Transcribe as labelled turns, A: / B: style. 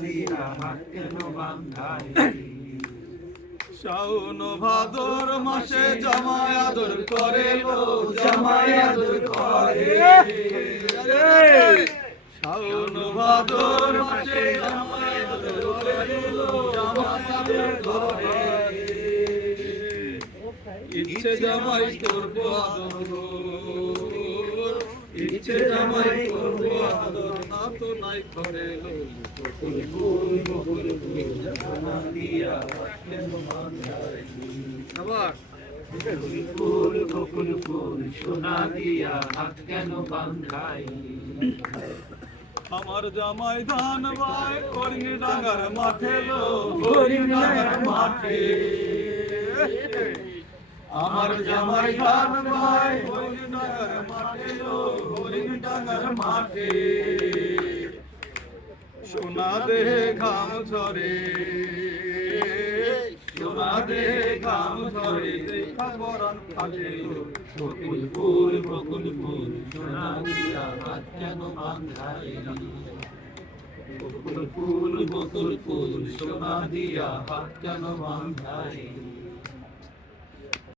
A: দিয়া হাত
B: শাওন ভাদর মাসে জামাই আদর করে লো
A: জামাই আদর করে।
B: শাওন ভাদর মাসে আদর করে। ইচ্ছে জামাই করব আদর। ইচ্ছে জামাই করব আদর। নাই করে
A: ফুল ফুল সোনা দিয়া হাত কেন বান্ধাই
B: আমার জামাই ধান ভাই করিং ডাঙ্গার মাঠে লো
A: করিম ডাঙ্গার মাঠে।
B: আমার জামাই ধান ভাই করিং ডাঙ্গার মাঠে লো করিং ডাঙ্গার মাঠে। সোনা দে ঘাম ঝরে। সোনা দে ঘাম ঝরে বরণ ফাটে
A: বকুল ফুল বকুল ফুল সোনা দিয়া হাত কেন বান্ধাই